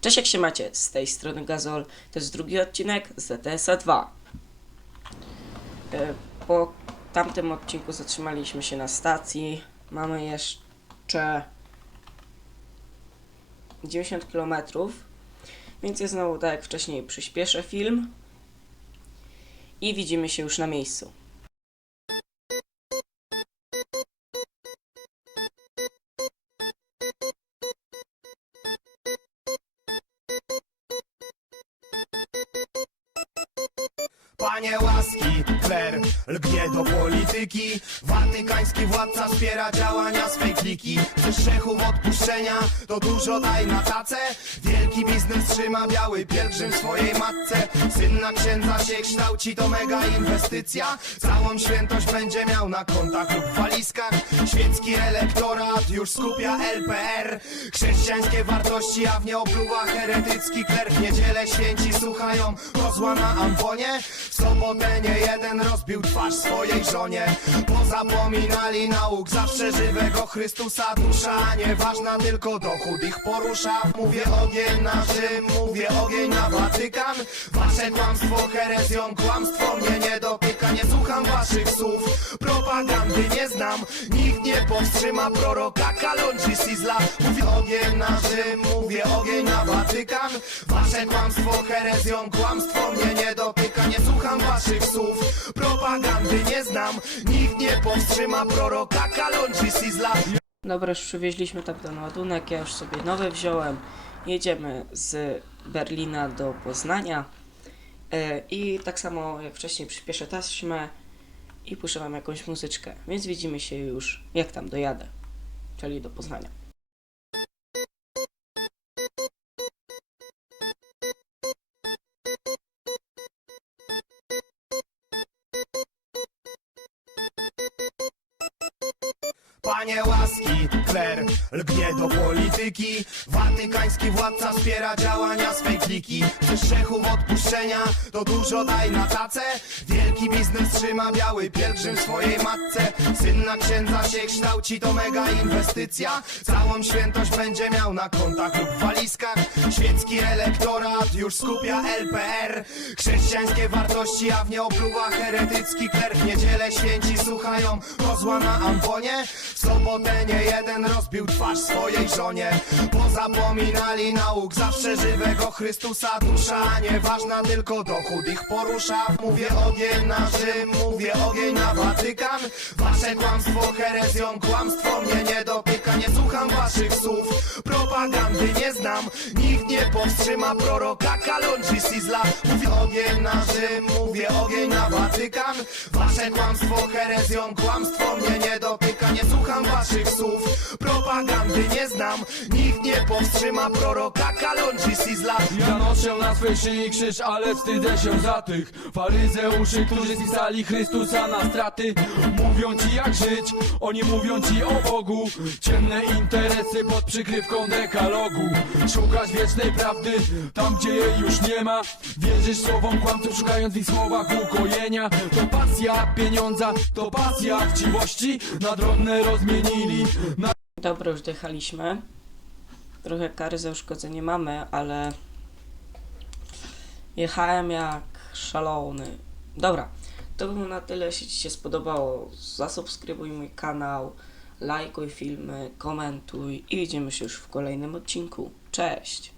Cześć, jak się macie? Z tej strony Gazol. To jest drugi odcinek z ZTS 2. E, Po tamtym odcinku zatrzymaliśmy się na stacji. Mamy jeszcze 90 km. Więc ja znowu, tak jak wcześniej, przyspieszę film. I widzimy się już na miejscu. Panie łaski, kler lgnie do polityki. Watykański władca wspiera działania swej kliki. Chcesz szechów odpuszczenia, to dużo daj na tacę. Wielki biznes trzyma biały pielgrzym swojej matce. Syn na księdza się kształci, to mega inwestycja. Całą świętość będzie miał na kontach lub walizkach Świecki elektorat już skupia LPR Chrześcijańskie wartości, a w nie heretycki kler W niedzielę święci słuchają kozła na ambonie. W sobotę nie jeden rozbił twarz swojej żonie. Pozapominali nauk zawsze żywego Chrystusa Dusza nieważna, tylko dochód ich porusza. Mówię ogień na Rzym, mówię ogień na Watykan. Wasze kłamstwo herezją, kłamstwo mnie nie dotyka. Nie słucham waszych słów, propagandy nie znam. Nikt powstrzyma proroka Kalonji Mówię ogień na Rzym, mówię ogień na Watykan Wasze kłamstwo herezją, kłamstwo mnie nie dotyka. Nie słucham waszych słów, propagandy nie znam. Nikt nie powstrzyma proroka Kalonji Dobra, już przywieźliśmy tam ten ładunek, ja już sobie nowy wziąłem. Jedziemy z Berlina do Poznania. E, I tak samo jak wcześniej przyspieszę taśmę i puszczę wam jakąś muzyczkę. Więc widzimy się już jak tam dojadę, czyli do Poznania. Panie łaski, kler lgnie do polityki. Watykański władca wspiera działania swej kliki. Szechów odpuszczenia, to dużo daj na tacę Wielki biznes trzyma biały pielgrzym swojej matce. Syn na księdza się kształci, to mega inwestycja. Całą świętość będzie miał na kontach lub walizkach. Świecki elektorat już skupia LPR Chrześcijańskie wartości, a w nie opluwa heretycki kler W niedzielę święci słuchają kozła na ambonie W sobotę nie jeden rozbił twarz swojej żonie. Pozapominali nauk zawsze żywego Chrystusa Dusza nieważna, tylko dochód ich porusza. Mówię ogień na Rzym, mówię ogień na Watykan. Wasze kłamstwo herezją, kłamstwo mnie nie dotyka. Nie słucham waszych słów, propagandy nie znam. Nikt nie powstrzyma proroka Kalonji Sizla Mówię ogień na Rzym, mówię ogień na Watykan. Wasze kłamstwo herezją, kłamstwo mnie nie dotyka. Nie słucham waszych słów, propagandy nie znam. Nikt nie powstrzyma proroka Kalonji Sizla Ja noszę na swej szyi krzyż, ale wstydzę się za tych Faryzeuszy, którzy spisali Chrystusa na straty. Mówią ci jak żyć, oni mówią ci o Bogu. Ciemne interesy pod przykrywką dekalogu. Szukasz wiecznej prawdy, tam gdzie jej już nie ma. Wierzysz słowom kłamców, szukając w ich słowach ukojenia. To pasja pieniądza, to pasja chciwości. Na drobne rozmienili, na już dojechaliśmy. Trochę kary za uszkodzenie mamy, ale jechałem jak szalony. Dobra, to by było na tyle. Jeśli Ci się spodobało, zasubskrybuj mój kanał, lajkuj filmy, komentuj i widzimy się już w kolejnym odcinku. Cześć!